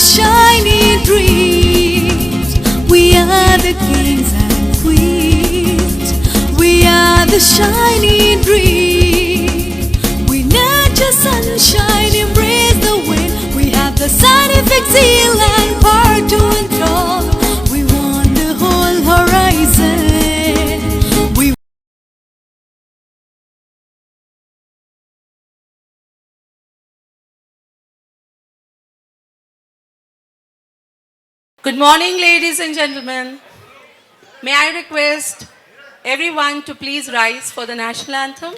shiny dreams. We are the kings and queens. We are the shiny dreams. We nurture sunshine, embrace the wind. We have the scientific zeal and power to enthrall. We want the whole horizon. We Good morning, ladies and gentlemen. May I request everyone to please rise for the national anthem?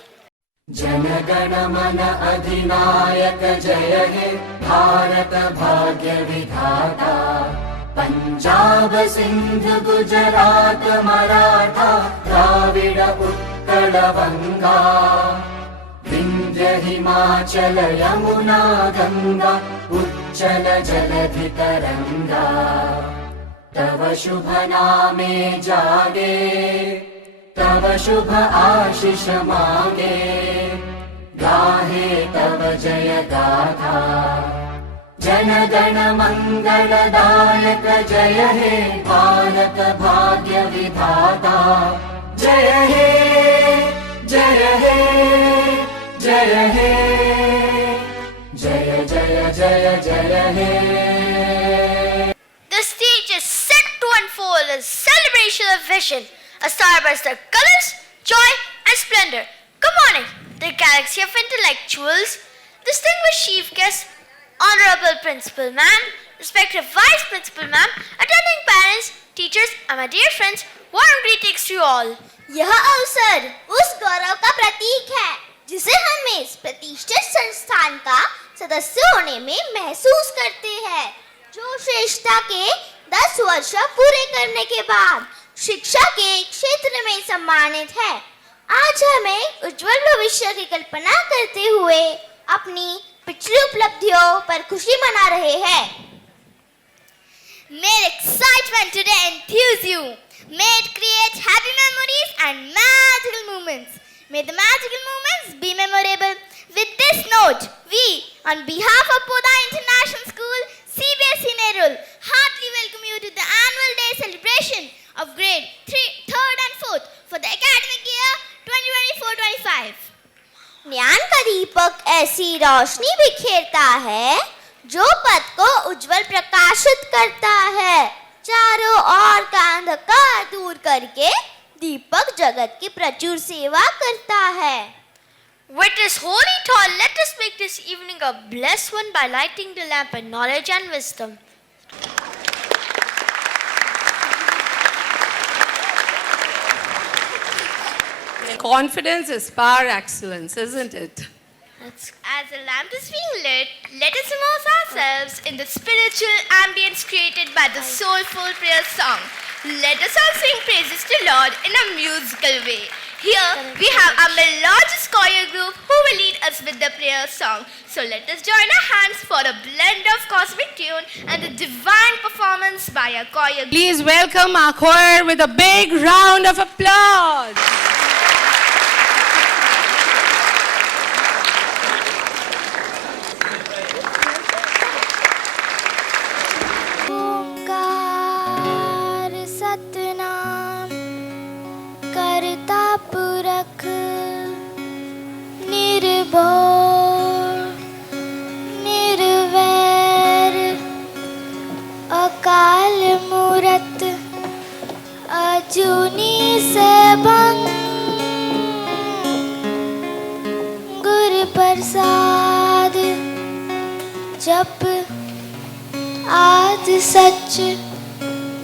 जनगण मन अधिनायक जय हे भारत भाग्य विधाता पंजाब सिंध गुजरात मराठा द्राविड उत्कल बंगा विंध्य हिमाचल यमुना गंगा उच्चल जलधि तरंगा तव शुभ नामे जागे तव शुभ आशीष मागे गाहे तव जय गाथा जन गण मंगलदायक जय हे भारत भाग्य विधाता जय हे जय हे जय हे जय जय जय जय हे. The stage is set to unfold a celebration of vision, a starburst of colors, joy and splendor. Good morning, the galaxy of intellectuals, distinguished chief guests, honorable principal ma'am, respected vice principal ma'am, attending parents, teachers and my dear friends, warm greetings to you all. यह अवसर उस गौरव का प्रतीक है जिसे हम इस प्रतिष्ठित संस्थान का सदस्य होने में महसूस करते हैं, जो श्रेष्ठता के 10 वर्ष पूरे करने के बाद शिक्षा के क्षेत्र में सम्मानित है. आज हमें उज्जवल भविष्य की कल्पना करते हुए अपनी पिछली उपलब्धियों पर खुशी मना रहे हैं. May excitement today enthuse you. May it create happy memories and magical moments. May the magical moments be memorable. With this note, we, on behalf of Poda International School, CBSE Nerul, heartily welcome you to the annual day celebration of grade 3rd and 4th for the academic year 2024-25. ज्ञान का दीपक ऐसी रोशनी बिखेरता है जो पथ को उज्जवल प्रकाशित करता है. चारों ओर का अंधकार दूर करके दीपक जगत की प्रचुर सेवा करता है. With this holy thought, let us make this evening a blessed one by lighting the lamp of knowledge and wisdom. Confidence is power excellence, isn't it? As the lamp is being lit, let us immerse ourselves in the spiritual ambience created by the soulful prayer song. Let us all sing praises to Lord in a musical way. Here we have a melodious choir group who will lead us with the prayer song. So let us join our hands for a blend of cosmic tune and the divine performance by our choir group. Please welcome our choir with a big round of applause. ओंकार सतनाम करता पुरख निर्भय निर्वैर अकाल मूरत अजूनी सैभं गुरु प्रसाद जप आद सच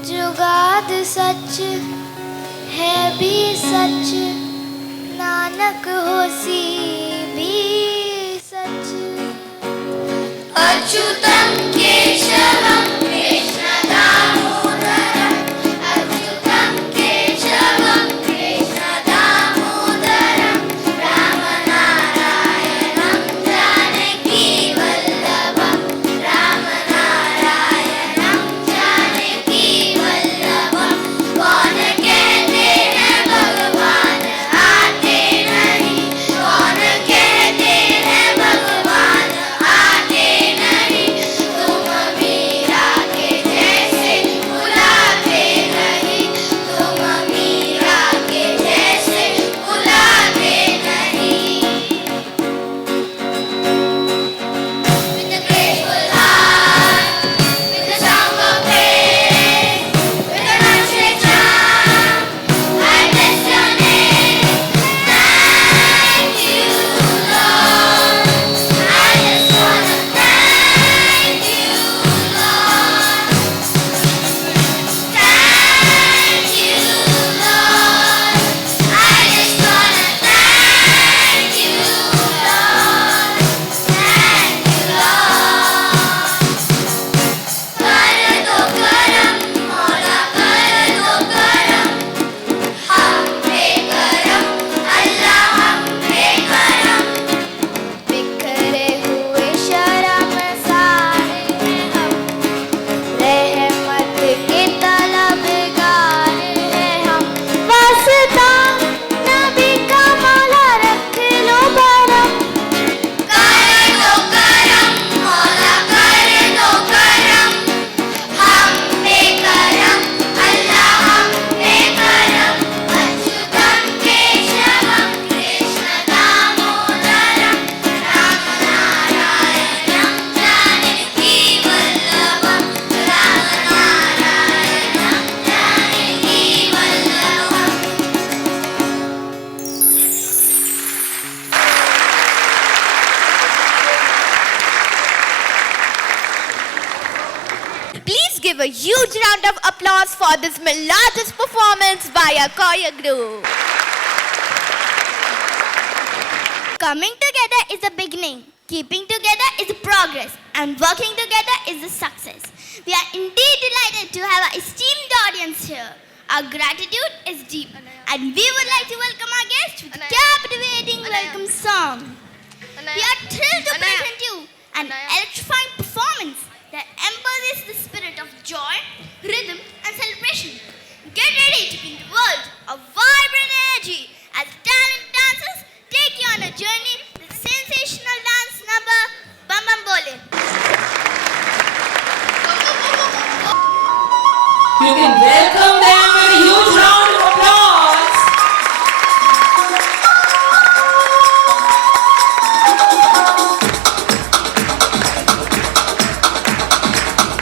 जुगाद सच है भी सच नानक होसी भी सच. अच्युतम केशवम कृष्ण दामोदरम अच्युतम केशवम कृष्ण दामोदरम राम नारायणं जानकी वल्लभम राम नारायणं जानकी वल्लभम. कौन कहते हैं भगवान आते नहीं, कौन कहते हैं भगवान आते नहीं, Please give a huge round of applause for this melodious performance by our choir group. Coming together is the beginning, keeping together is the progress, and working together is the success. We are indeed delighted to have our esteemed audience here. Our gratitude is deep, and we would like to welcome our guests with a captivating welcome song. We are thrilled to present you an electrifying performance that embodies the spirit of joy, rhythm, and celebration. Get ready to be in the world of vibrant energy as talented dancers take you on a journey with the sensational dance number Bam Bam Bole. You can welcome them with a huge round of applause.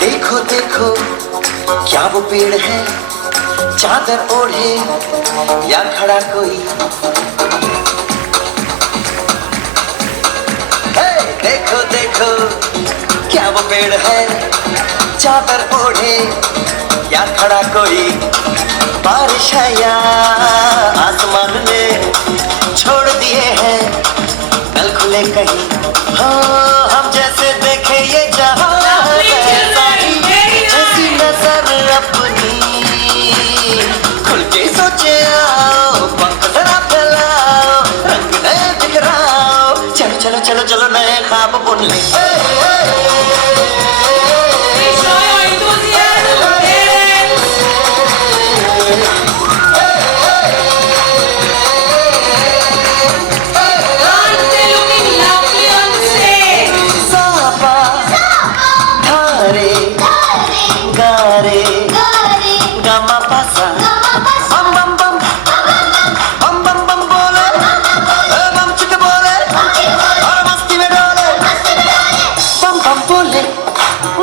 देखो देखो क्या वो पेड़ है, चादर ओढ़े या खड़ा कोई। हे, देखो देखो क्या वो पेड़ है, चादर ओढ़े या खड़ा कोई। बारिश है या आसमान ने छोड़ दिए हैं नल खुले कहीं। हाँ, हम जैसे देखे ये जहां जैसी नजर अपनी, खुल के सोचे आओ, पंख जरा फैलाओ, रंग नए दिखराओ। चलो चलो चलो चलो नए ख्वाब बुन ले।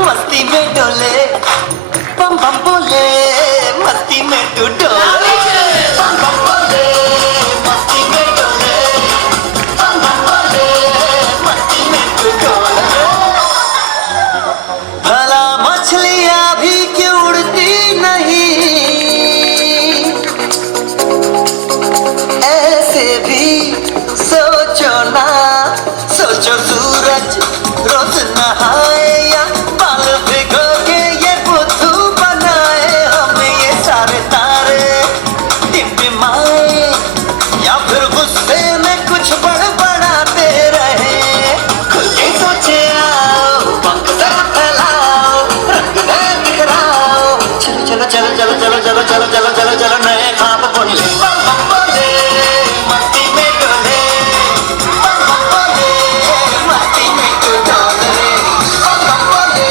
मस्ती में डोले, बम बम बोले, मस्ती में तू डोले। बम बम बोले, मस्ती में डोले, बम बम बोले, मस्ती में तू डोले। भला मछलियाँ भी क्यों उड़ती नहीं, ऐसे भी सोचो ना, सोचो सूरज रोज नहाए या बाल भिगो के ये बुद्धू बनाए। हम ये सारे तारे टिमटिमाए या फिर गुस्से में कुछ बड़बड़ाते रहे। खुल के सोचे आओ, पंख जरा फैलाओ, रंग नए बिखराओ। चलो चलो चलो चलो चलो चलो चलो चलो चलो चलो नए ख्वाब बुन ले। बम बम बोले, मस्ती में डोले, बम बम बोले, मस्ती में तू डोले। बम बम बोले,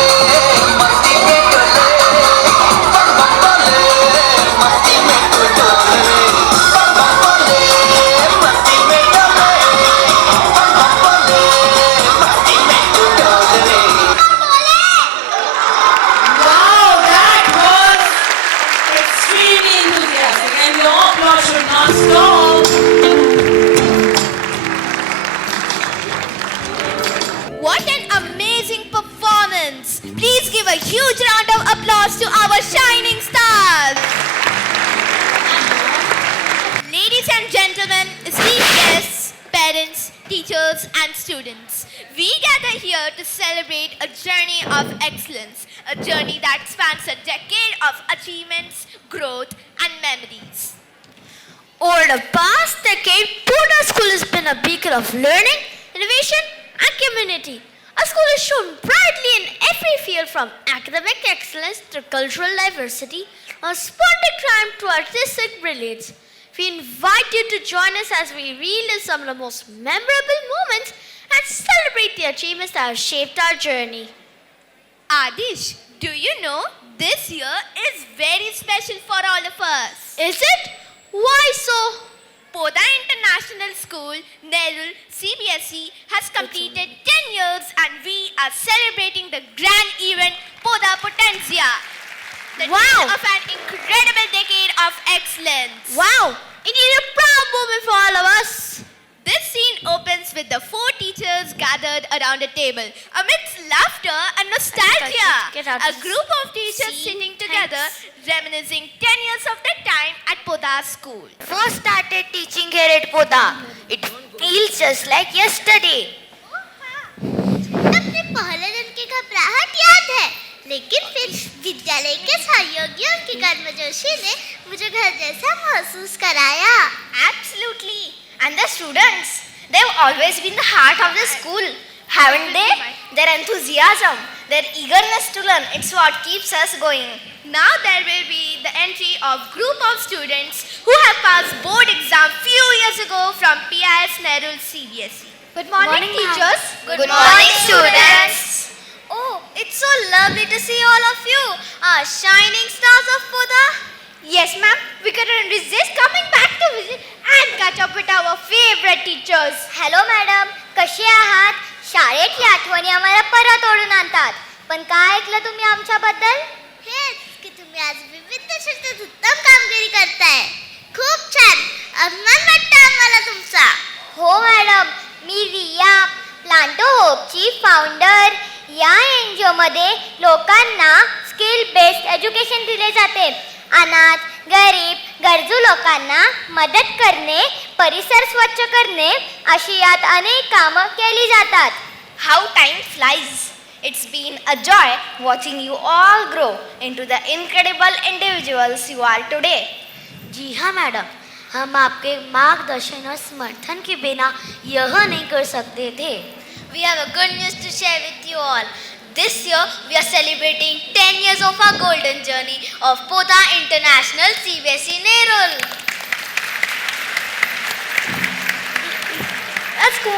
मस्ती में डोले, बम बम बोले, मस्ती में तू डोले। बम बम बोले, मस्ती में डोले, बम बम बोले, मस्ती में तू डोले। Wow, that was extremely enthusiastic, and your applause should not stop. What an amazing performance! Please give a huge round of applause to our shining stars. Ladies and gentlemen, esteemed guests, parents, teachers and students, we gather here to celebrate a journey of excellence, a journey that spans a decade of achievements, growth and memories. Over the past decade, Pune School has been a beacon of learning, innovation and community. Our school has shown brightly in every field from academic excellence to cultural diversity, or sporting triumph to artistic brilliance. We invite you to join us as we relive some of the most memorable moments and celebrate the achievements that have shaped our journey. Adish, do you know this year is very special for all of us? Is it? Why so? Poda International School, Nerul, CBSE has completed 10 years and we are celebrating the grand event Poda Potentia. The wow. Of an incredible decade of excellence. Wow! It is a proud moment for all of us. This scene opens with the 4 teachers gathered around a table. Amidst laughter and nostalgia, a group of teachers sitting together, reminiscing 10 years of their time at Poda School. First started teaching here at Poda. It feels just like yesterday. अपने पहले दिन की घबराहट याद है, लेकिन फिर विद्यालय के सहयोगियों की गर्मजोशी ने मुझे घर जैसा महसूस कराया. Absolutely. And the students, they've always been the heart of the school, haven't they? Their enthusiasm, their eagerness to learn, it's what keeps us going. Now there will be the entry of group of students who have passed board exam few years ago from PIS Nerul CBSE. Good morning, teachers. Good morning, students. Oh, it's so lovely to see all of you, our shining stars of Poda. Yes, ma'am. We couldn't resist coming back to visit and catch up with our favorite teachers. Hello madam, कसे आहात? शाळेतल्या आठवणी आम्हाला परत ओढून आणतात. पण काय ऐकलं तुम्ही आमच्याबद्दल? हेच की तुम्ही आज विविध क्षेत्रात उत्तम कामगिरी करताय. खूप छान. अभिमान वाटतं आम्हाला तुमचा. हो मॅडम, मी रिया, प्लांटो होपची फाउंडर. या एनजीओ मध्ये लोकांना स्किल बेस्ड एज्युकेशन दिले जाते. अनाथ, गरीब, गरजू लोकांना मदत करणे, परिसर स्वच्छ करणे अशी यात अनेक कामं केली जातात. How time flies. It's been a joy watching you all grow into the incredible individuals you are today. जी हाँ मैडम, हम आपके मार्गदर्शन और समर्थन के बिना यह नहीं कर सकते थे. We have a good news to share with you all. This year, we are celebrating 10 years of our golden journey of Poda International CBSE Nerul. Let's go.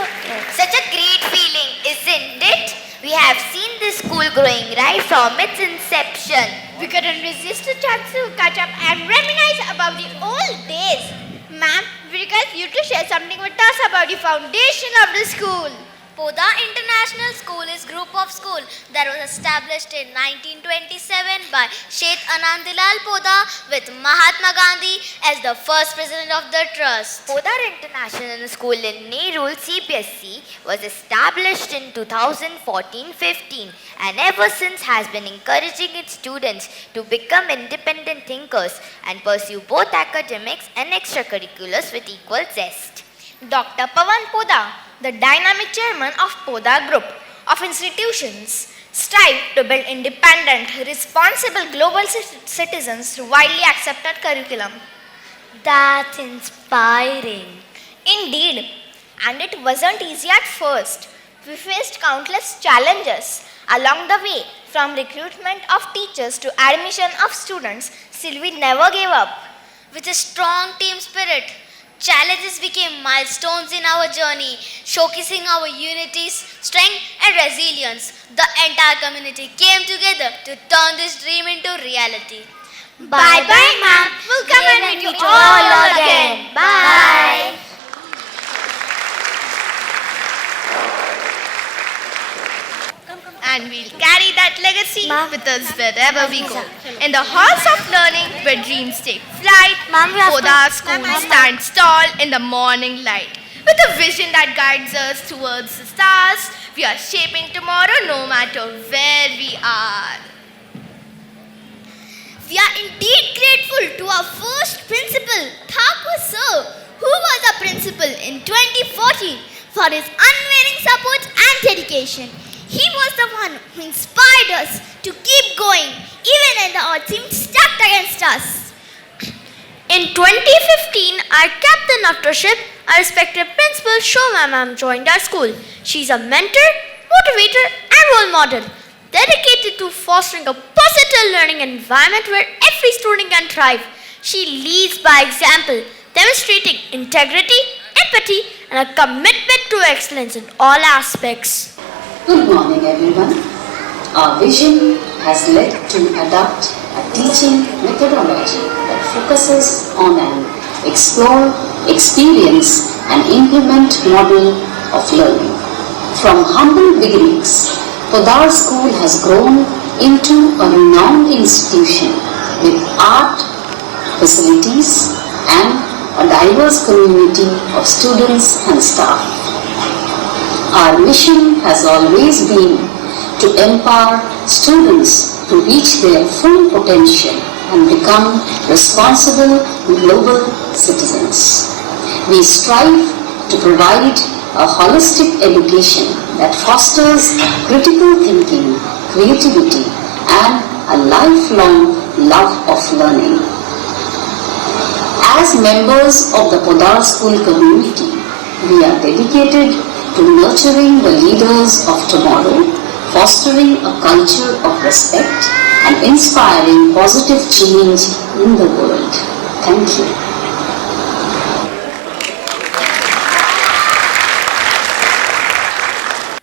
Such a great feeling, isn't it? We have seen this school growing right from its inception. We couldn't resist the chance to catch up and reminisce about the old days. Ma'am, we request you to share something with us about the foundation of the school. Poda International School is a group of school that was established in 1927 by Sheikh Anandilal Poda with Mahatma Gandhi as the first president of the trust. Poda International School in Nerul CBSE was established in 2014-15 and ever since has been encouraging its students to become independent thinkers and pursue both academics and extracurriculars with equal zest. Dr. Pawan Poda, the dynamic chairman of Poda Group of institutions, strive to build independent, responsible global citizens through widely accepted curriculum. That's inspiring. Indeed, and it wasn't easy at first. We faced countless challenges along the way, from recruitment of teachers to admission of students. Still, we never gave up. With a strong team spirit, challenges became milestones in our journey, showcasing our unity, strength and resilience. The entire community came together to turn this dream into reality. Bye-bye, ma'am. We'll come and meet you all again. Bye. And we'll carry that legacy with us wherever we go. In the halls of learning where dreams take flight, Poda School stands tall in the morning light. With a vision that guides us towards the stars, we are shaping tomorrow no matter where we are. We are indeed grateful to our first principal, Thakur Sir, who was our principal in 2014, for his unwavering support and dedication. He was the one who inspired us to keep going, even when the odds seemed stacked against us. In 2015, our captain of the ship, our respected principal Shoma ma'am, joined our school. She's a mentor, motivator, and role model, dedicated to fostering a positive learning environment where every student can thrive. She leads by example, demonstrating integrity, empathy, and a commitment to excellence in all aspects. Good morning, everyone. Our vision has led to adopt a teaching methodology that focuses on an explore, experience, and implement model of learning. From humble beginnings, Poda School has grown into a renowned institution with art, facilities, and a diverse community of students and staff. Our mission has always been to empower students to reach their full potential and become responsible global citizens. We strive to provide a holistic education that fosters critical thinking, creativity, and a lifelong love of learning. As members of the Podar School community, we are dedicated to nurturing the leaders of tomorrow, fostering a culture of respect, and inspiring positive change in the world. Thank you.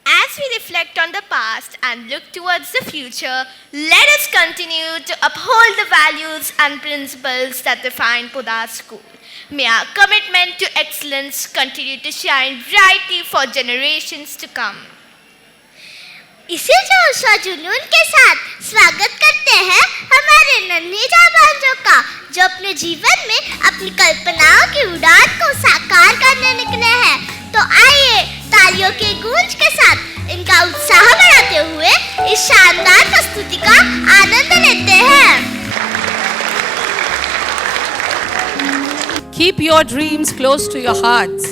As we reflect on the past and look towards the future, let us continue to uphold the values and principles that define Podar School. May our commitment to excellence continue to shine brightly for generations to come. इसी जोश और जुनून के साथ स्वागत करते हैं हमारे नन्हे जाबाजों का, जो अपने जीवन में अपनी कल्पनाओं की उड़ान को साकार करने निकले हैं। तो आइए तालियों की गूंज के साथ इनका उत्साह बढ़ाते हुए इस शानदार प्रस्तुति का आनंद लेते हैं। Keep your dreams close to your hearts.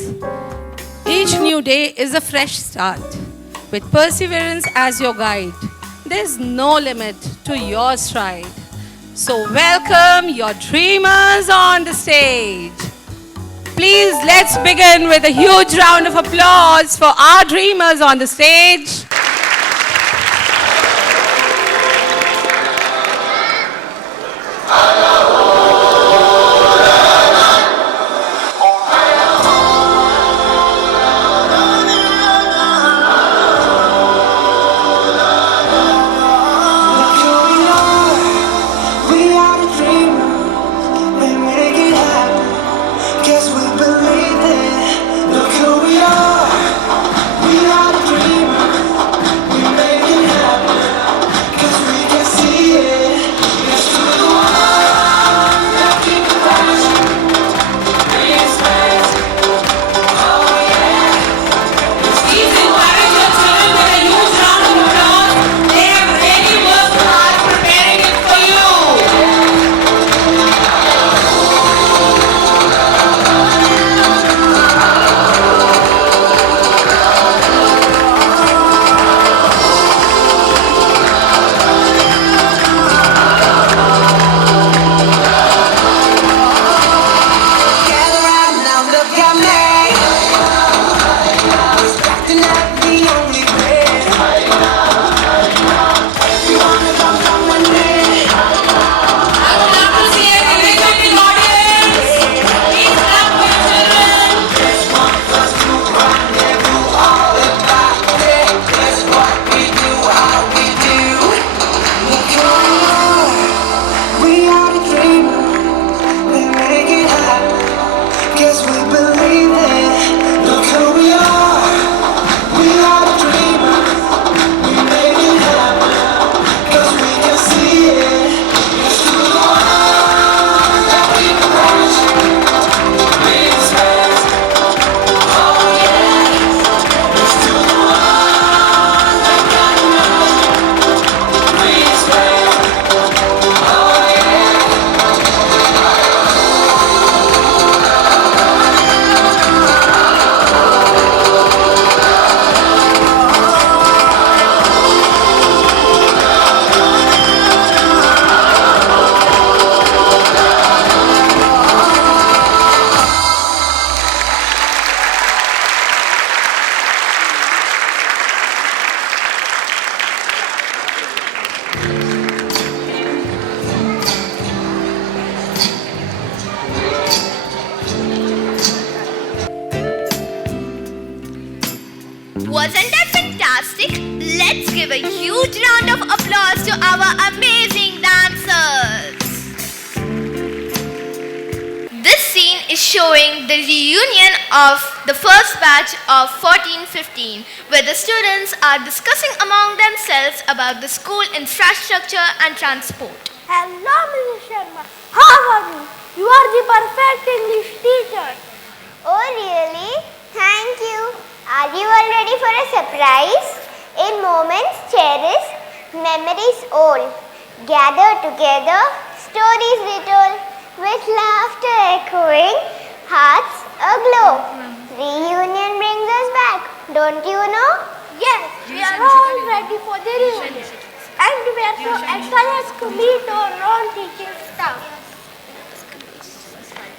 Each new day is a fresh start. With perseverance as your guide, there's no limit to your stride. So welcome your dreamers on the stage. Please, let's begin with a huge round of applause for our dreamers on the stage. Wasn't that fantastic? Let's give a huge round of applause to our amazing dancers. This scene is showing the reunion of the first batch of 14-15, where the students are discussing among themselves about the school infrastructure and transport. Hello, Mrs. Sharma. How are you? You are the perfect English teacher. Oh, really? Thank you. Are you all ready for a surprise? In moments cherished, memories old, gather together, stories retold, with laughter echoing, hearts aglow. Reunion brings us back, don't you know? Yes, we are all ready for the reunion. And we are so excited to meet our own teaching staff.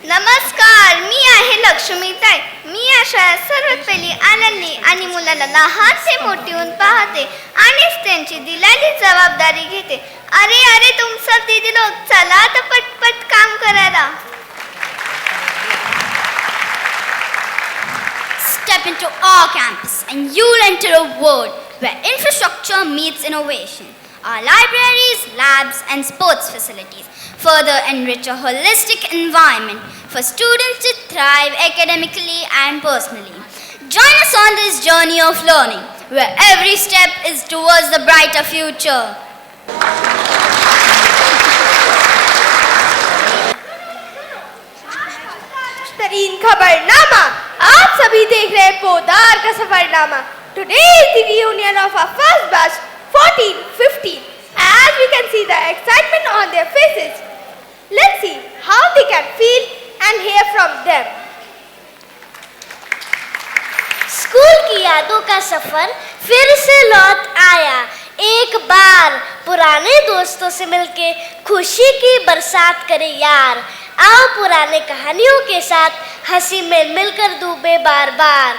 नमस्कार, मी आहे लक्ष्मीताई. मी या शाळेत सर्वात पहिली आनंदी आणि मुलांना लहान ते मोठी होऊन पाहते आणि त्यांची दिलेली जबाबदारी घेते. अरे अरे तुम सब दीदी लोग, चला तर पटपट काम करायला. Step into our campus and you'll enter a world where infrastructure meets innovation. Our libraries, labs and sports facilities further enrich a holistic environment for students to thrive academically and personally. Join us on this journey of learning, where every step is towards the brighter future. तरीन खबरनामा, आप सभी देख रहे हैं पोदार का Safarnama. Today is the reunion of our first batch 14-15. As we can see the excitement on their faces, let's see how they can feel and hear from them. School की यादों का सफर फिर से लौट आया. एक बार पुराने दोस्तों से मिलके खुशी की बरसात करे यार. आओ पुराने कहानियों के साथ हंसी में मिलकर डूबे बार बार.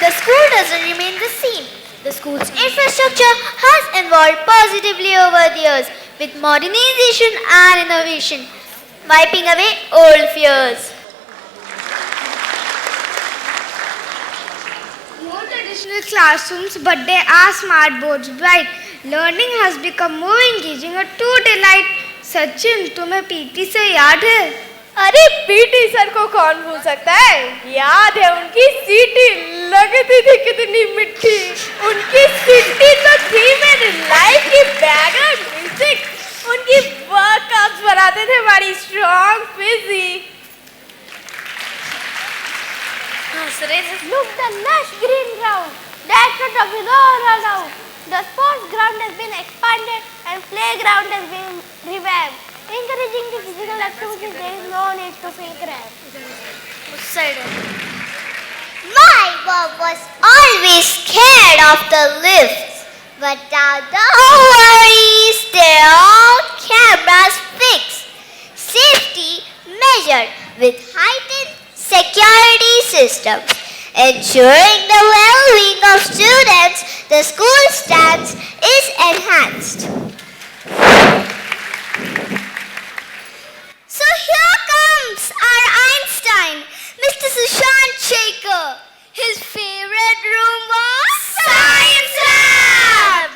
The school doesn't remain the same. The school's infrastructure has evolved positively over the years with modernization and innovation, wiping away old fears. No traditional classrooms, but there are smart boards bright. Learning has become more engaging and to delight. Sachin, तुम्हें PT से याद है? अरे PT sir को कौन भूल सकता है? याद है उनकी सीटी, लगती थी कितनी मिठी. उनकी सीटी तो थी मेरी लाइफ की बैकग्राउंड म्यूजिक. उनकी वर्कआउट्स बनाते थे हमारी strong physique. Look the lush green ground. That's what we all around. The sports ground has been expanded and playground has been revamped. Encouraging the physical activities, there is no need to feel cramped. My Bob was always scared of the lifts, but now don't worry, they're all cameras fixed. Safety measured with heightened security systems, ensuring the well-being of students. The school stands is enhanced. So here comes our Einstein, Mr. Sushant Shekhar. His favorite room was Science Lab.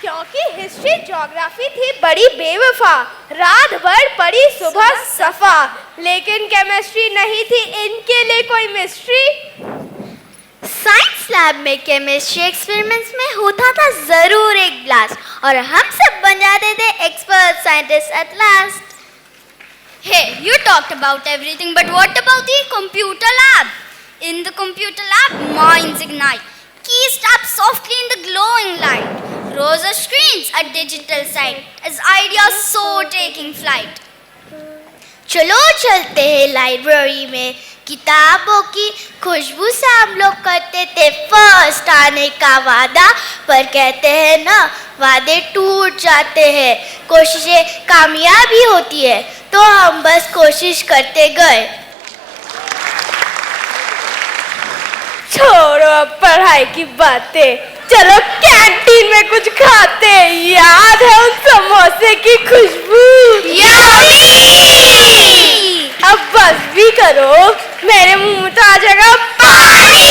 क्योंकि history geography थी बड़ी बेवफा. रात भर पड़ी सुबह सफा, लेकिन केमिस्ट्री नहीं थी इनके लिए कोई मिस्ट्री. साइंस लैब में केमिस्ट्री एक्सपेरिमेंट्स में होता था जरूर एक ब्लास्ट और हम सब बन जाते थे expert scientist at last. Hey, you talked about everything, but what about the computer lab? In the computer lab, minds ignite. Keys tap softly in the glowing light. Rows of screens, a digital sight, as ideas soar taking flight. चलो चलते हैं library में. किताबों की खुशबू से हम लोग करते थे फर्स्ट आने का वादा, पर कहते हैं ना वादे टूट जाते हैं. कोशिशें कामयाबी होती है तो हम बस कोशिश करते गए. छोड़ो अब पढ़ाई की बातें, चलो कैंटीन में कुछ खाते. याद है उन समोसे की खुशबू? अब बस भी करो, मेरे मुंह में तो आ जाएगा पानी.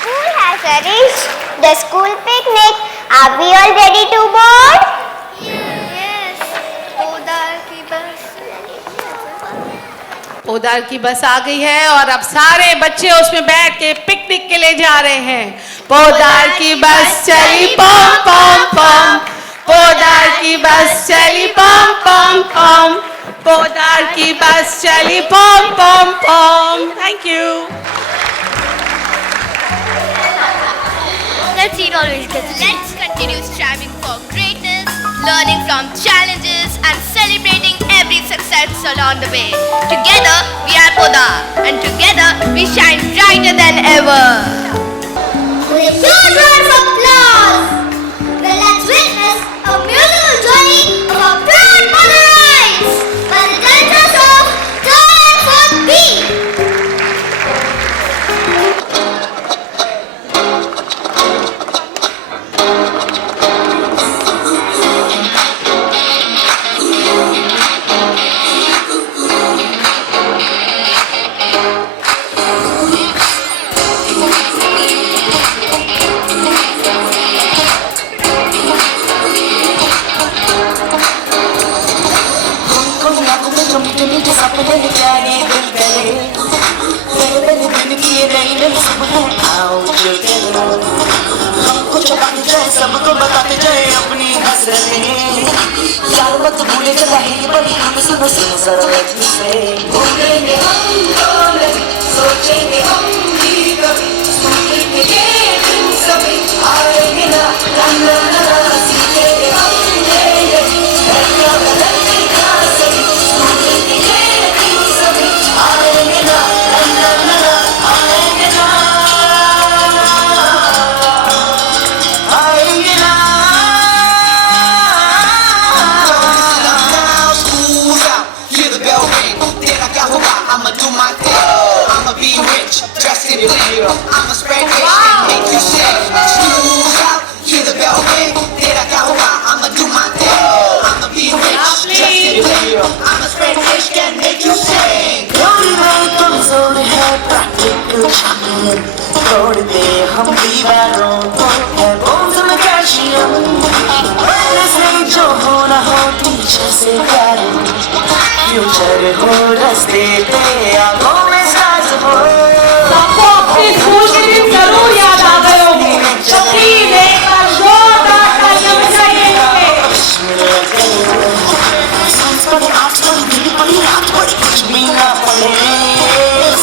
School has arranged the school picnic. Are we all ready to board? Yes. Poddar की बस आ गई है और अब सारे बच्चे उसमें बैठ के पिकनिक के लिए जा रहे हैं. पोदार की बस चली पम पम पम, पोदार की बस चली पम पम पम, पोदार की बस चली पॉम पॉम पॉम. Thank you. Let's eat always good. Let's continue striving for greatness, learning from challenges and celebrating every success along the way. Together we are Podar and together we shine brighter than ever. With a huge round of applause, well, let's witness a musical journey of our proud Podarites by the dancers of 3rd and 4th B. सबको बताते जाए अपनी हसरतें यार मत भूले जरा ही बड़ी सुनो सुनो जरा लगी से भूलेंगे हम कभी सोचेंगे हम भी कभी सुनेंगे ये दिन सभी आएंगे ना ना ना सीखेंगे हम ये यही लड़कियां लड़कियां सभी सुनेंगे ये दिन सभी आएंगे ना ना ना आएंगे ना I'ma do my thing. I'ma be rich, dressed in bling. I'ma spread it and make you shake. School's out, hear the bell ring. Tera kya hoga? I'ma do my thing. I'ma be rich, dressed in bling. I'ma spread it and make you sing. Glory mein kamzor hai practical champion. तोड़ते हम दीवारों को है बोझ में calcium. Wellness नहीं जो होना हो टीचर से प्यार. फ्यूचर हो रास्ते पे आंखों में साज हो. सबको अपने स्कूल के दिन जरूर याद आ गए होंगे. प्लीज एक बार जोरदार तालियां बजाइए इनके. साइंस पढ़े आर्ट्स पढ़े दिल्ली पढ़ी रात पढ़ी कुछ भी ना पढ़े.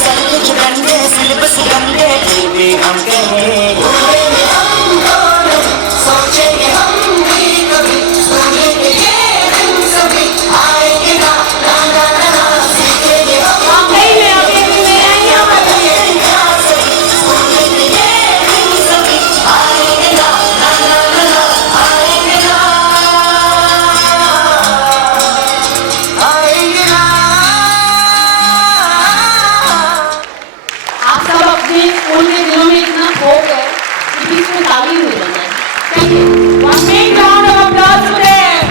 सर के जो डंडे सिलेबस गंदे फिर भी हम कहें भूलेंगे हम दोनों सोचेंगे हम भी कभी सुनेंगे ये दिन सभी आएंगे ना ना ना ना सीखेंगे हम कहीं में अभी भी नहीं आई हैं सुनेंगे ये दिन सभी आएंगे ना ना ना ना आएंगे ना आएंगे ना. आप सब अपने स्कूल के दिनों में इतना खो गए कि बीच में ताली नहीं बजाए. चलिए, one big round of applause for them.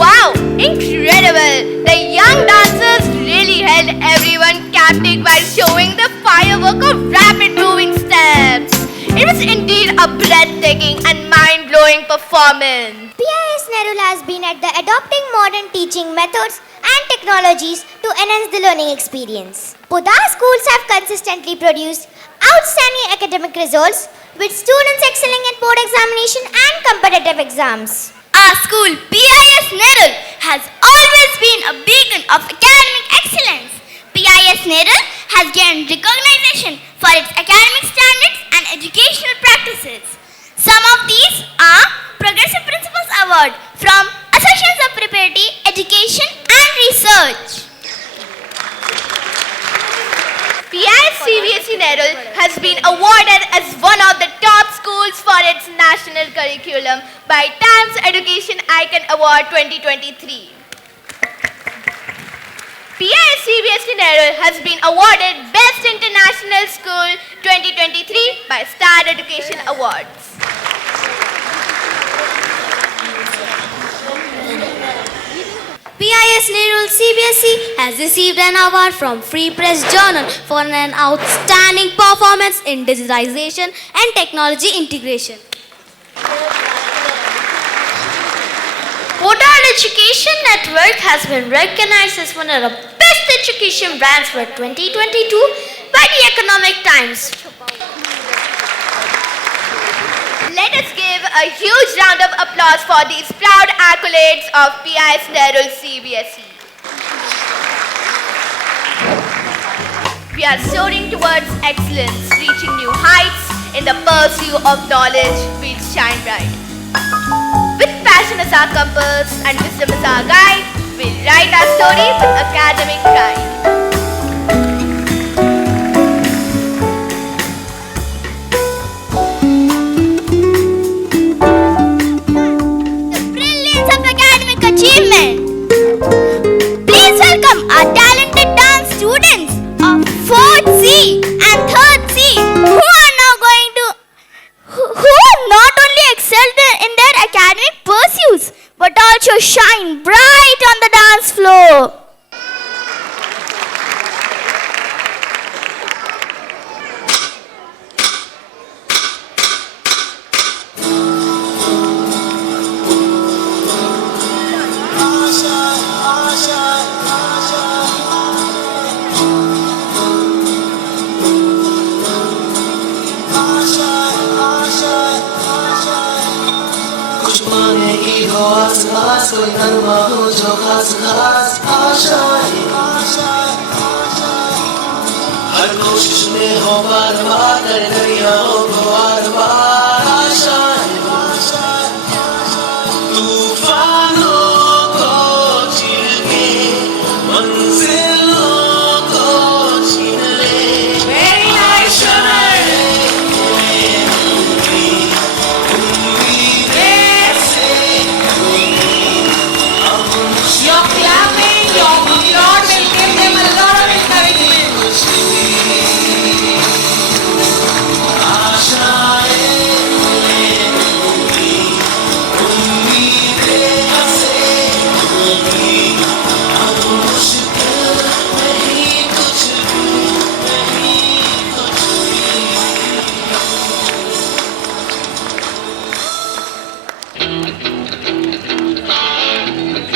Wow, incredible! The young dancers really held everyone captive by showing the firework of rapid moving steps. It was indeed a breathtaking and mind-blowing performance. PIS Nerul has been at the adopting modern teaching methods and technologies to enhance the learning experience. Podar schools have consistently produced outstanding academic results with students excelling in board examination and competitive exams. Our school, PIS Nerul, has always been a beacon of academic excellence. PIS Nerul has gained recognition for its academic standards and educational practices. Some of these are Progressive Principles Award from Associations of Preparatory Education and Research. PIS CBSE Nerul has been awarded as one of the top schools for its national curriculum by Times Education Icon Award 2023. PIS CBSE Nerul has been awarded Best International School 2023 by Star Education Awards. PIS Nerul CBSE has received an award from Free Press Journal for an outstanding performance in digitization and technology integration. Podar Education Network has been recognized as one of the best education brands for 2022 by the Economic Times. Let us give a huge round of applause for these proud accolades of PIS Nerul CBSE. We are soaring towards excellence, reaching new heights in the pursuit of knowledge. We'll shine bright. With passion as our compass and wisdom as our guide, we'll write our story with academic pride. Achievement. Please welcome our talented dance students of 4th C and 3rd C who not only excelled in their academic pursuits but also shine bright on the dance floor. कोई अरमा हो जो खास खास आशाएं हर कोशिश में हो बार बार कर दरियाओं को बार बार आशाएं तूफानों को चीर के मंजिलों को छीन ले मेरी आशाएं You're clapping, your Lord will give them a lot of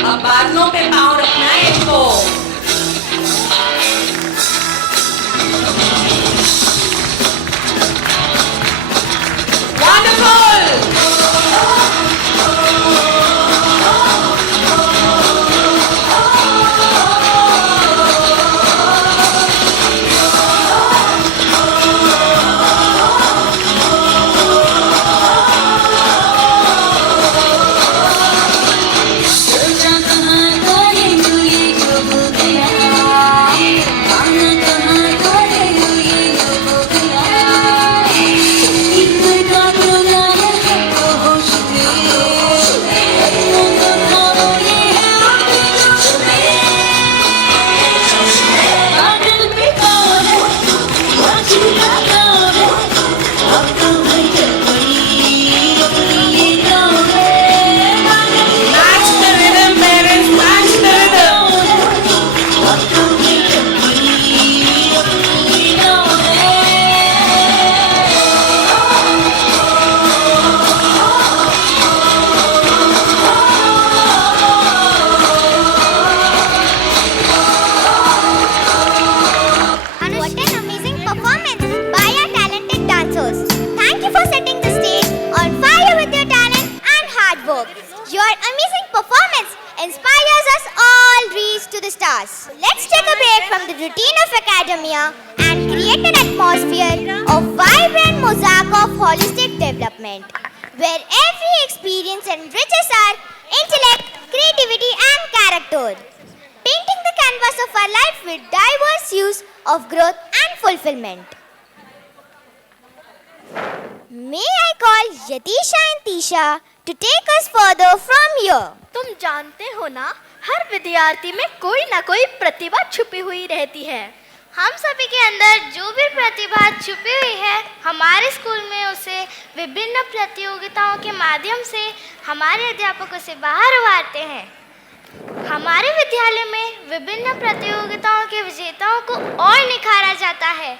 अब बादलों पे पाँव रखना है इसको। Your amazing performance inspires us all reach to the stars. Let's take a break from the routine of academia and create an atmosphere of vibrant mosaic of holistic development, where every experience enriches our intellect, creativity and character, painting the canvas of our life with diverse hues of growth and fulfillment. May I call Yatisha and Tisha to take us further from here. तुम जानते हो ना, हर विद्यार्थी में कोई ना कोई प्रतिभा छुपी हुई रहती है। हम सभी के अंदर जो भी प्रतिभा छुपी हुई है, हमारे स्कूल में उसे विभिन्न प्रतियोगिताओं के माध्यम से हमारे अध्यापकों से बाहर उभारते हैं। हमारे विद्यालय में विभिन्न प्रतियोगिताओं के विजेताओं को और निखारा जाता है।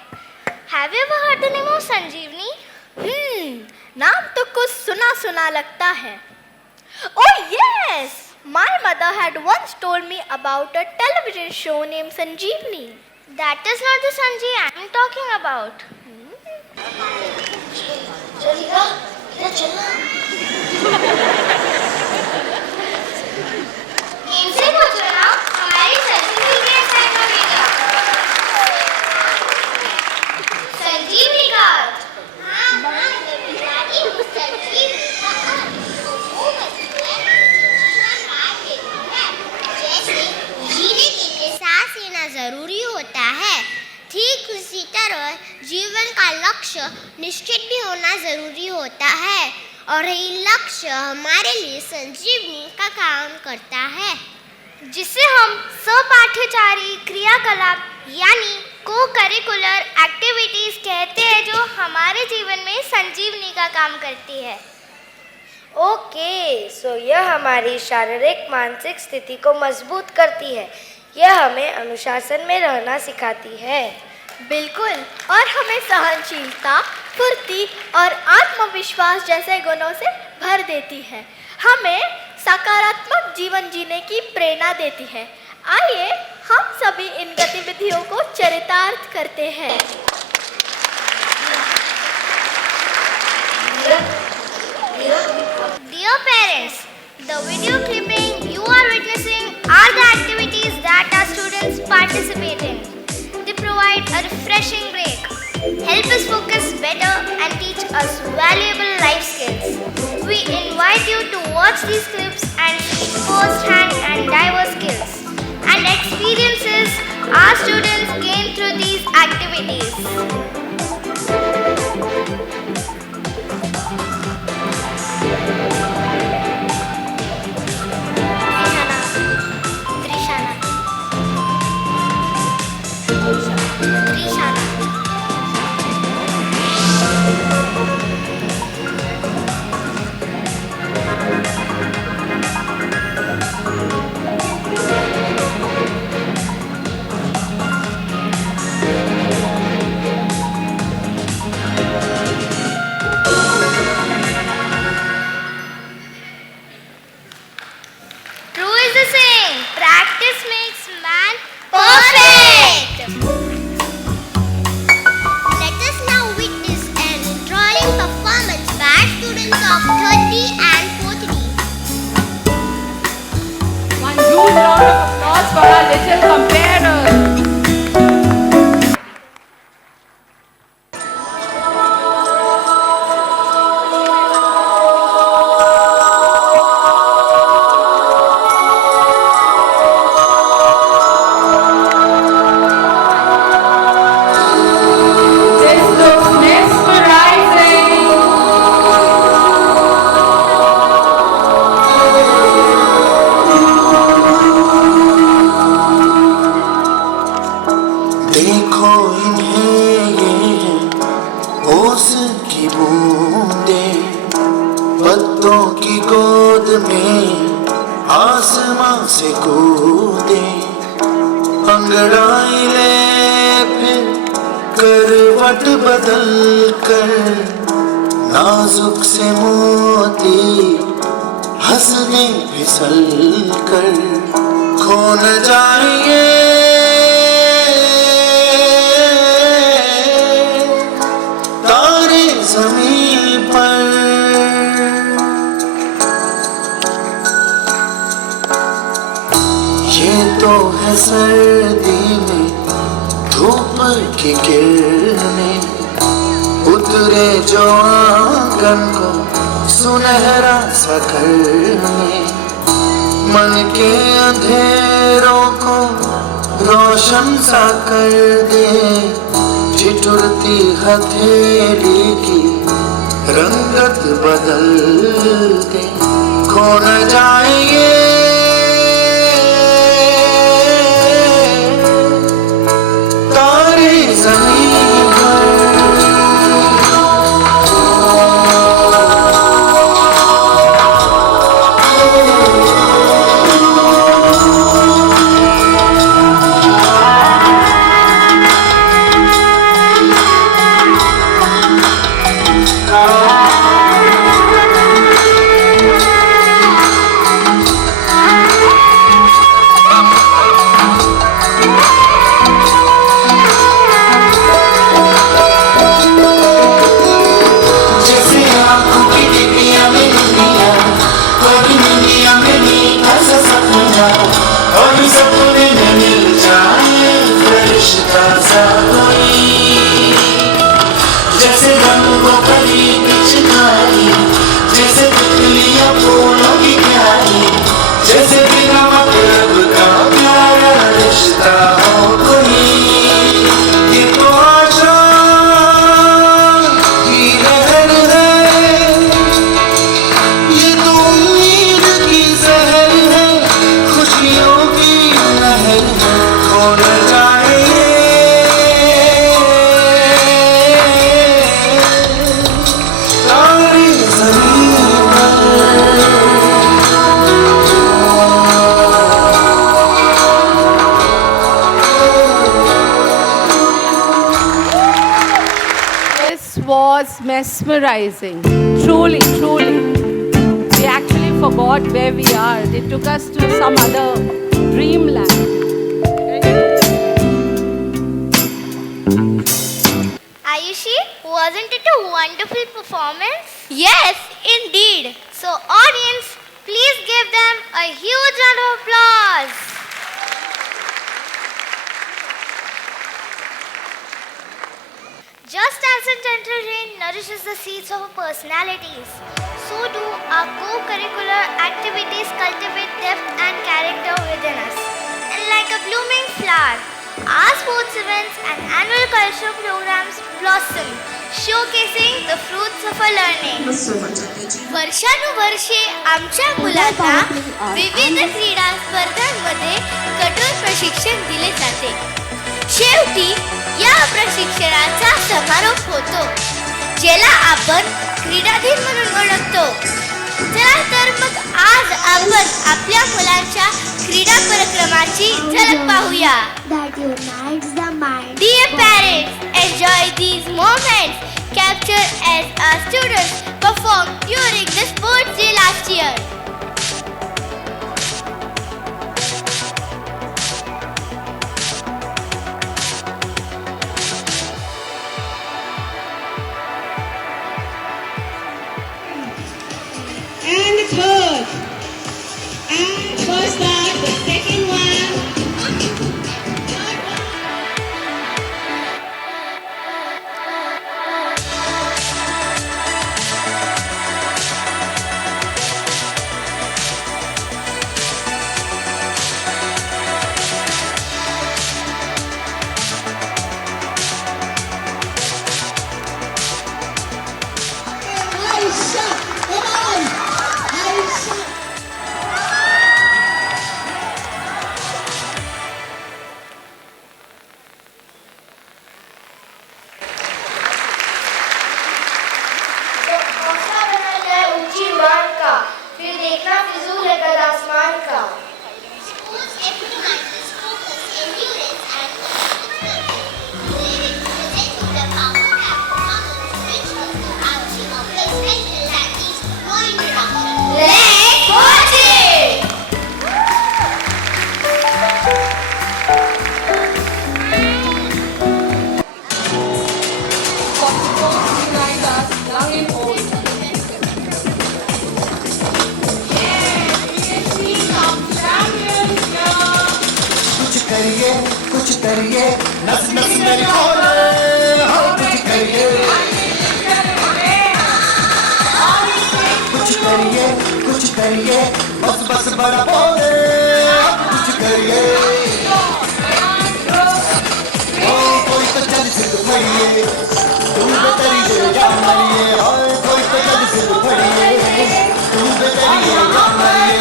Have you ever heard the name of संजीवनी? नाम तो कुछ सुना सुना लगता है। Oh yes, my mother had once told me about a television show named Sanjeevani. That is not the Sanjeev I am talking about. बेटा चलना। इनसे पूछो ना हमारी संजीवनी कैसा है बेटा? संजीवनी का हाँ संजीवनी जैसे जीने के लिए सांस लेना जरूरी होता है, ठीक उसी तरह जीवन का लक्ष्य निश्चित भी होना जरूरी होता है और ये लक्ष्य हमारे लिए संजीवनी का काम करता है, जिसे हम सहपाठ्यचारी क्रियाकलाप यानी को करिकुलर एक्टिविटीज कहते हैं, जो हमारे जीवन में संजीवनी का काम करती है। ओके, सो यह हमारी शारीरिक मानसिक स्थिति को मजबूत करती है। यह हमें अनुशासन में रहना सिखाती है। बिल्कुल, और हमें सहनशीलता, फुर्ती और आत्मविश्वास जैसे गुणों से भर देती है। हमें सकारात्मक जीवन जीने की प्रेरणा देती है। आइए हम सभी इन गतिविधियों को चरितार्थ करते हैं। Dear parents, the video clipping you are witnessing are the activities that our students participate in. They provide a refreshing break, help us focus better and teach us valuable life skills. We invite you to watch these clips and see first-hand and diverse skills and experiences our students gain through these activities. हथेली की रंगत बदल दे, खो न जाएंगे तारे ज़मीन पर। वो भरी पिचकारी, जैसे तितलियां फूलों की क्यारी, जैसे बिना मतलब का प्यारा रिश्ता हो कोई। ये तो आशा की लहर है, ये तो उम्मीद की जहर है, खुशियों की लहर है, खो न जाए तारे ज़मीन पर। This was mesmerizing. Truly, truly. We actually forgot where we are. They took us to some other dreamland. Ayushi, wasn't it a wonderful performance? Yes, indeed. So, audience, please give them a huge round of applause. Just as a gentle rain nourishes the seeds of our personalities, so do our co-curricular activities cultivate depth and character within us. And like a blooming flower, our sports events and annual cultural programs blossom, showcasing the fruits of our learning. वर्षानुवर्षे आमच्या मुलांना विविध क्रीडा स्पर्धांमध्ये कठोर प्रशिक्षण दिले जाते. शेवटी या प्रशिक्षणाचा समारोप होतो, ज्याला आपण क्रीडा दिन म्हणून ओळखतो. चला तर मग आज आपण आपल्या मुलांच्या क्रीडा कार्यक्रमाची झलक पाहूया. Dear parents, enjoy these moments captured as our students performed during the sports day last year. And the third, and first that, the second one. Aisha, come on, Aisha. हौसला बना जाए ऊंची बात का, फिर देखना फिजूल है कद आसमान का. Schools epitomizes focus, endurance, and representing the power and performance rituals throughout Shiva Place Medical Lab needs no introduction. Let's watch it. कुछ करिए, नस नस मेरी खोले, हाँ कुछ करिए, कुछ करिए, बस बस बड़ा बोले, कुछ करिए, ओ कोई तो चल सिद्ध फड़िए, तुम बेतरिए या मरिए, हाय कोई तो चल सिद्ध फड़िए, तुम बेतरिए या मरिए.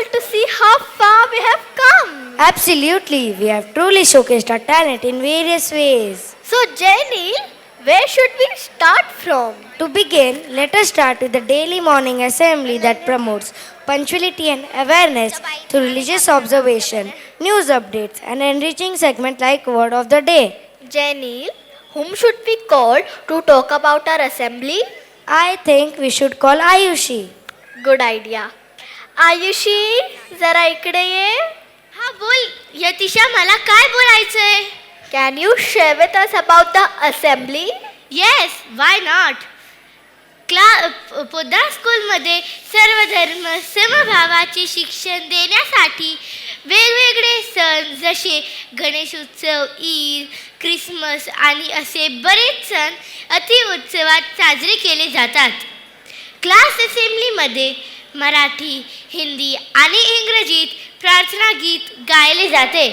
wonderful to see how far we have come. Absolutely, we have truly showcased our talent in various ways. So, Jenny, where should we start from? To begin, let us start with the daily morning assembly that promotes punctuality and awareness through religious observation, news updates, and enriching segment like Word of the Day. Jenny, whom should we call to talk about our assembly? I think we should call Ayushi. Good idea. Ayushi जरा इकडे ये. हा बोल यतिशा, मला काय बोलायचंय? Can you share with us about the assembly? Yes, why not. Poddar स्कूलमध्ये सर्व धर्म समभावाचे शिक्षण देण्यासाठी वेगवेगळे सण जसे गणेश उत्सव, ईद, ख्रिसमस आणि असे बरेच सण अति उत्सवात साजरे केले जातात. क्लास असेंब्लीमध्ये मराठी, हिंदी आणि इंग्रजीत प्रार्थना गीत गायले जाते.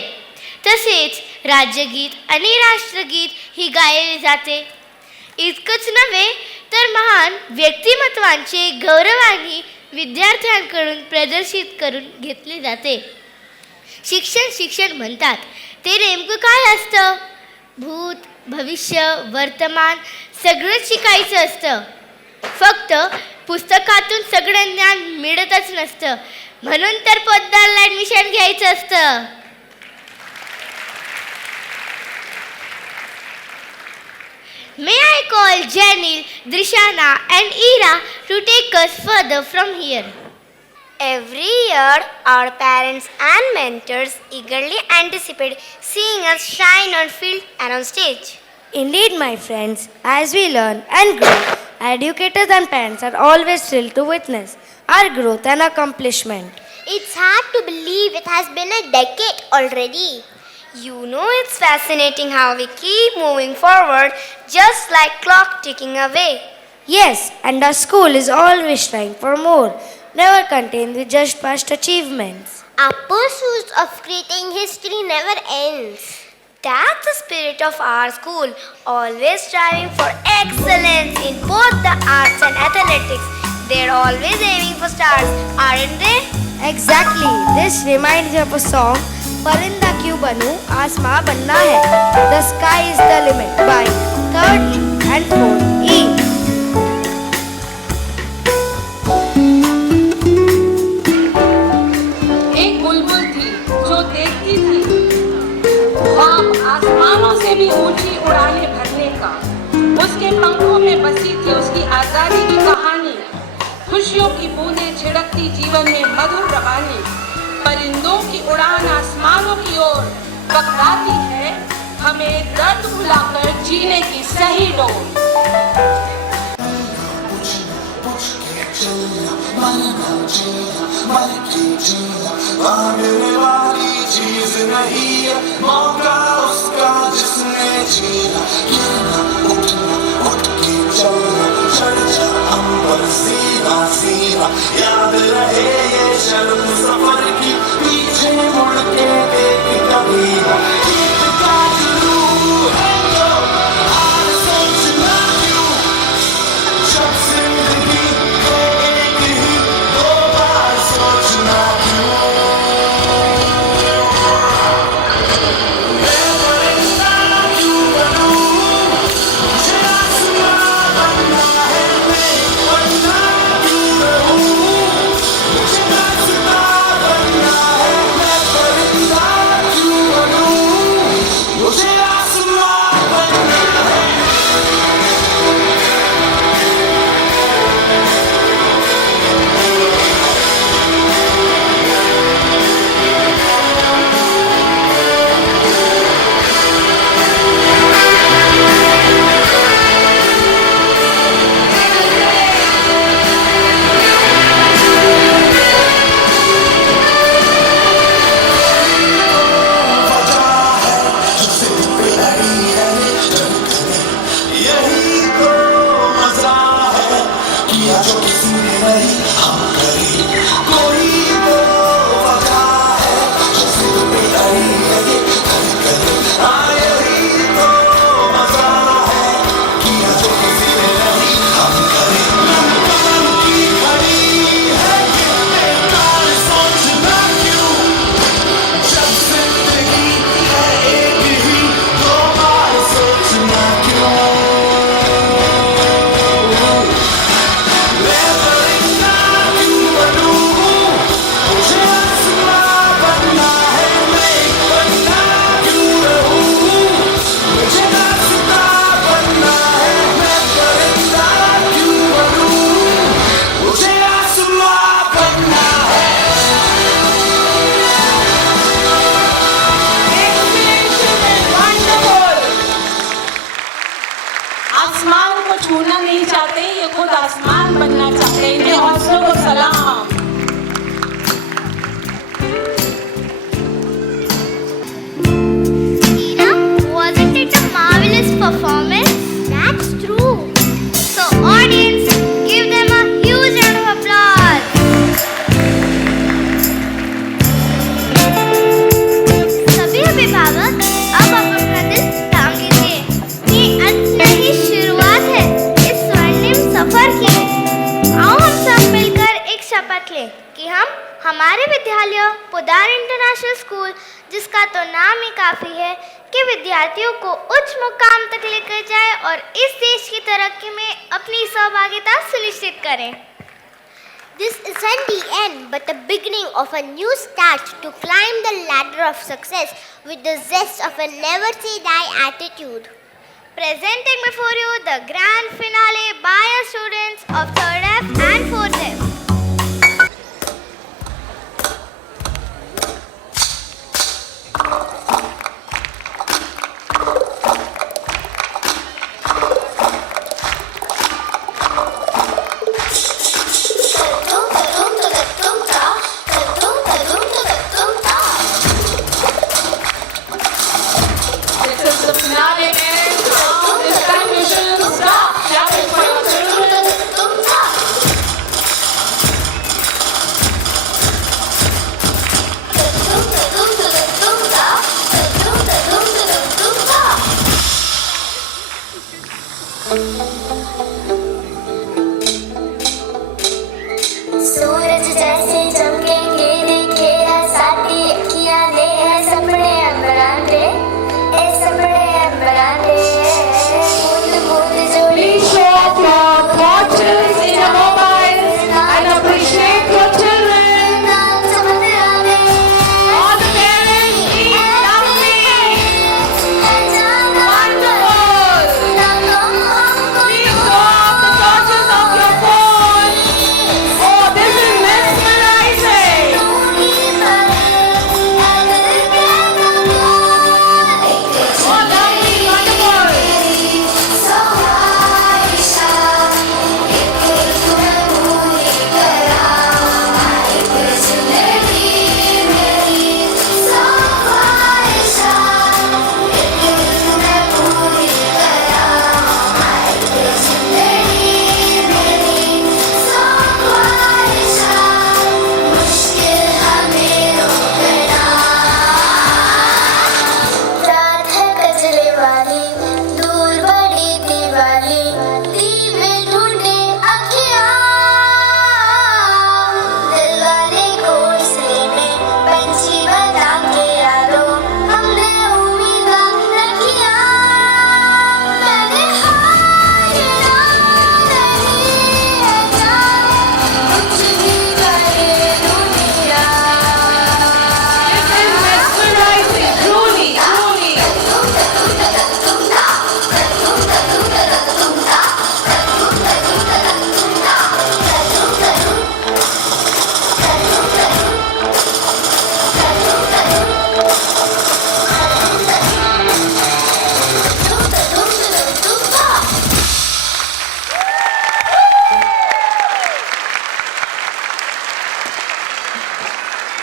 तसेच राज्यगीत आणि राष्ट्रगीत ही गायले जाते. इतकंच नव्हे तर महान व्यक्तिमत्वांचे गौरवाने विद्यार्थ्यांकडून प्रदर्शित करून घेतले जाते. शिक्षण म्हणतात ते नेमकं काय असतं? भूत, भविष्य, वर्तमान सगळंच शिकायचं असतं. फक्त पुस्तकातून सगळं ज्ञान मिळतच नसतं. म्हणून तर पोद्दारला ॲडमिशन घ्यायचं असतं. May I call Janil, Drishana and Ira to take us further from here. Every year, our parents and mentors eagerly anticipate seeing us shine on field and on stage. Indeed, my friends, as we learn and grow, educators and parents are always thrilled to witness our growth and accomplishment. It's hard to believe it has been a decade already. You know, it's fascinating how we keep moving forward just like clock ticking away. Yes, and our school is always trying for more, never content with just past achievements. Our pursuit of creating history never ends. That's the spirit of our school, always striving for excellence in both the arts and athletics. They're always aiming for stars, aren't they? Exactly. This reminds me of a song, Parinda Kyun Banu, Asma Banna Hai. The Sky is the Limit by 3rd E and 4th E. एक बुलबुल थी जो देखती थी ख्वाब आसमानों से भी ऊंची उड़ाने भरने का. उसके पंखों में बसी थी उसकी आजादी की कहानी. खुशियों की बूंदें छिड़कती जीवन में मधुर रवानी. परिंदों की उड़ान आसमानों की ओर पकड़ाती है हमें दर्द भुलाकर जीने की सही डोर. मेरे वाली चीज नहीं है मौका उसका जिसने जिया. ये ना उठना उठ के चलना चढ़ जा अंबर सीना सीना. याद रहे ये शर्म सफर की पीछे मुड़ के देख कभी ना. एक काजलू है जो आज सोचना क्यों जब जिंदगी को एक ही दो बार सोचना क्यों. आसमान बनना चाहते, इन्हें हौसलों को सलाम। Tina, wasn't it a marvelous performance? That's true. So audience, give them a huge round of applause. सभी अभिभावक अब अपना दिल थाम लीजिए। ये अंत नहीं शुरुआत है इस स्वर्णिम सफर की। आओ हम सब मिलकर एक शपथ लें कि हम हमारे विद्यालय पोद्दार इंटरनेशनल स्कूल, जिसका तो नाम ही काफी है, के विद्यार्थियों को उच्च मुकाम तक लेकर जाए और इस देश की तरक्की में अपनी सहभागिता सुनिश्चित करें। This isn't the end, but the beginning of a new start to climb the ladder of success with the zest of a never say die attitude. Presenting before you the grand finale by our students of 3rd F and 4th F. This is the finale end. Now it's time you should stop clapping for your children. सूरज जैसे चमकेंगे देखे साथी अखियां ने सपने अंबराते ए सपने अंबराते बूंद बूंद जोड़ी Show your watches in your mobiles and appreciate your children. All the parents, keep laughing. Wonderful. Please go off the torches of your phone. Oh, this is mesmerizing. Oh, lovely, wonderful. रात है कजले वाली दूर बड़ी दीवाली दीवे ढूंढे अखियां दिल वाले घोंसले में पंछी बजा के यारों हमने उम्मीद रखियां मैंने हार नहीं है जान कुछ भी करे दुनिया This is mesmerizing, truly, truly.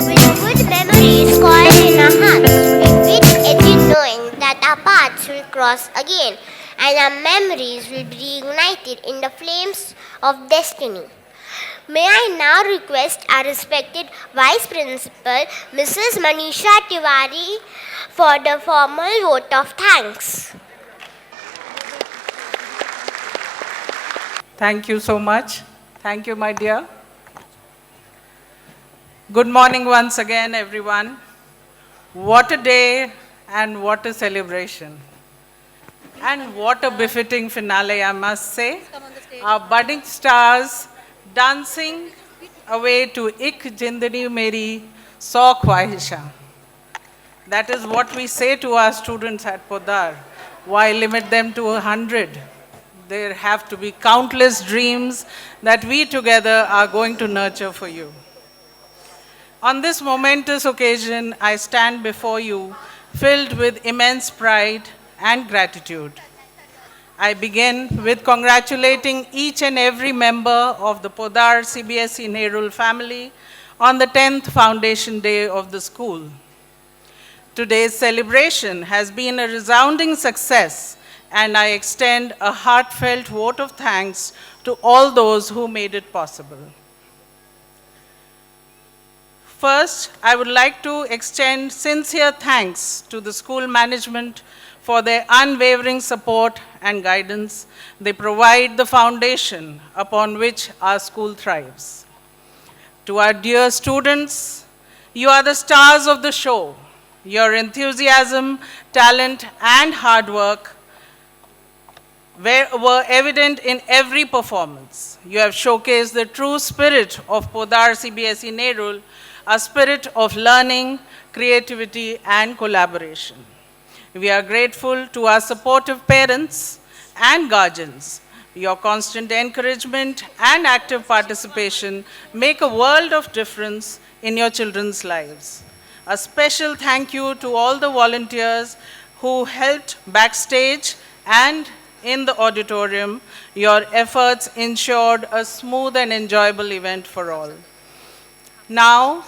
With good memories coiled in our hearts, we wait edgy knowing that our paths will cross again and our memories will be reunited in the flames of destiny. May I now request our respected Vice Principal, Mrs. Manisha Tiwari, for the formal vote of thanks. Thank you so much. Thank you, my dear. Good morning once again, everyone. What a day and what a celebration. And what a befitting finale, I must say. Our budding stars dancing away to Ik Jindani Meri Sau Khwahisha. That is what we say to our students at Poddar. Why limit them to 100? There have to be countless dreams that we together are going to nurture for you. On this momentous occasion, I stand before you filled with immense pride and gratitude. I begin with congratulating each and every member of the Podar CBSE Nerul family on the 10th foundation day of the school. Today's celebration has been a resounding success, and I extend a heartfelt vote of thanks to all those who made it possible. First, I would like to extend sincere thanks to the school management for their unwavering support and guidance. They provide the foundation upon which our school thrives. To our dear students, you are the stars of the show. Your enthusiasm, talent, and hard work were evident in every performance. You have showcased the true spirit of Podar CBSE Nerul, a spirit of learning, creativity, and collaboration. We are grateful to our supportive parents and guardians. Your constant encouragement and active participation make a world of difference in your children's lives. A special thank you to all the volunteers who helped backstage and in the auditorium. Your efforts ensured a smooth and enjoyable event for all. Now,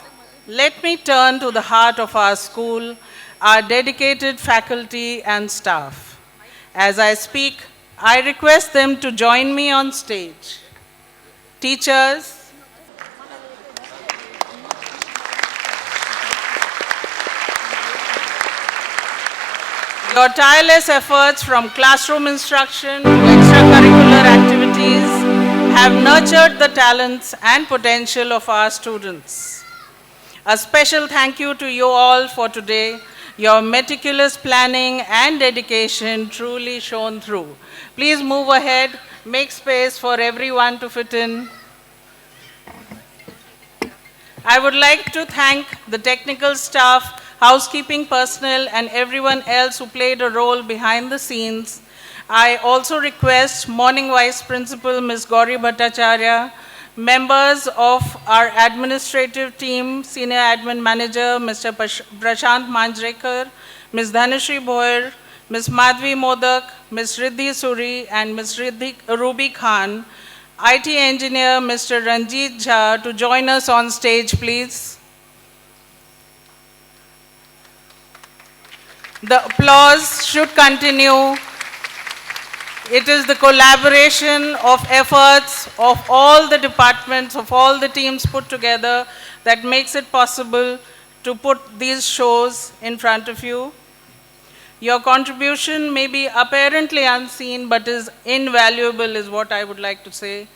let me turn to the heart of our school, our dedicated faculty and staff. As I speak, I request them to join me on stage. Teachers, your tireless efforts from classroom instruction to extracurricular activities have nurtured the talents and potential of our students. A special thank you to you all for today. Your meticulous planning and dedication truly shone through. Please move ahead, make space for everyone to fit in. I would like to thank the technical staff, housekeeping personnel, and everyone else who played a role behind the scenes. I also request Morning Vice Principal Ms. Gauri Bhattacharya, members of our administrative team, Senior Admin Manager Mr. Prashant Manjrekar, Ms. Dhanashri Bhoyer, Ms. Madhvi Modak, Ms. Riddhi Suri, and Ms. Ruby Khan, IT Engineer Mr. Ranjit Jha, to join us on stage, please. The applause should continue. It is the collaboration of efforts of all the departments, of all the teams put together that makes it possible to put these shows in front of you. Your contribution may be apparently unseen, but is invaluable, is what I would like to say.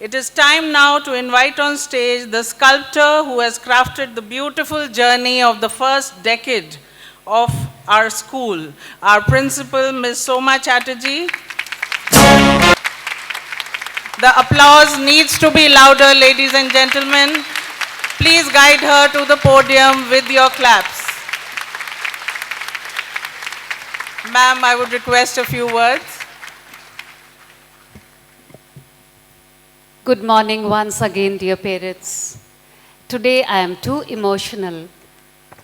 It is time now to invite on stage the sculptor who has crafted the beautiful journey of the first decade of our school, our principal, Ms. Soma Chatterjee. The applause needs to be louder, ladies and gentlemen. Please guide her to the podium with your claps. Ma'am, I would request a few words. Good morning once again, dear parents. Today I am too emotional.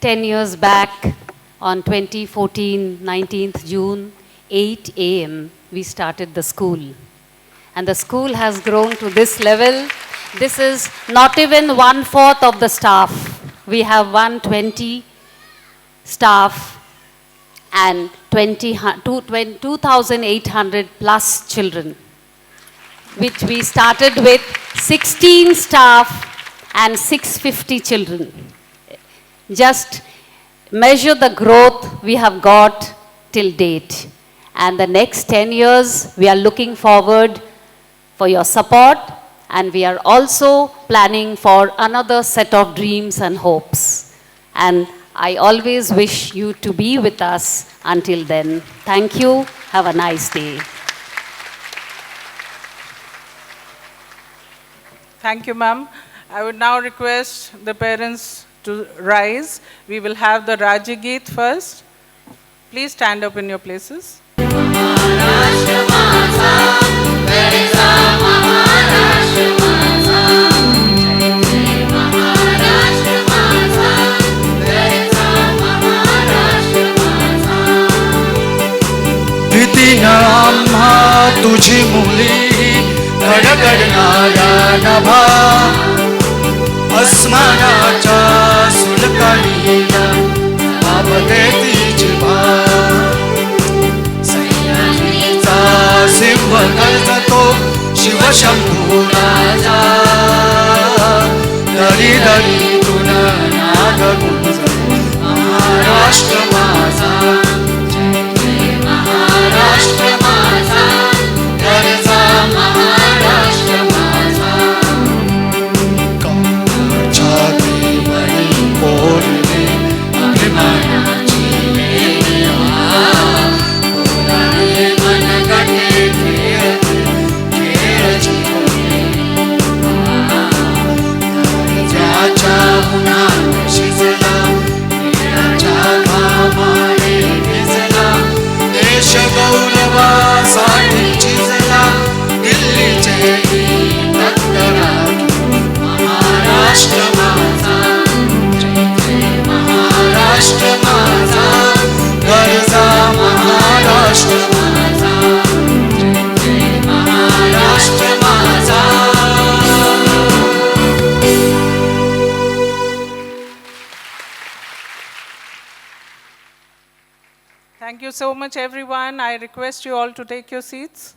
10 years back, on 2014, 19th June, 8 a.m., we started the school. And the school has grown to this level. This is not even 1/4 of the staff. We have 120 staff and 2,800 plus children, which we started with 16 staff and 650 children. Just measure the growth we have got till date. And the next 10 years, we are looking forward for your support, and we are also planning for another set of dreams and hopes. And I always wish you to be with us until then. Thank you. Have a nice day. Thank you, ma'am. I would now request the parents to rise. We will have the Raji Geet first. Please stand up in your places. द्वितीय तुझी मुली गडगडणारा नभा अस्मानाच्या सुलकणीला बाब देती जिभा सह्याद्रीचा सिंह गर्जतो शिवशंभू राजा दरी दरीतून नाद गुंजतो महाराष्ट्र माझा महाराष्ट्र माझा गरजा महाराष्ट्र माझा छातीवरी कोरले अभिमानाची वेण्या कोराळे मनगटे खेळते खेळ जीवने ज्याच्या उन्हात शिजला वीराच्या घामाने भिजला देश गौरवासाठी झिजला दिल्लीचे तत्तराखी महाराष्ट्र माझा महाराष्ट्र माझा गरजा महाराष्ट्र माझा महाराष्ट्र माझा Thank you so much, everyone. I request you all to take your seats.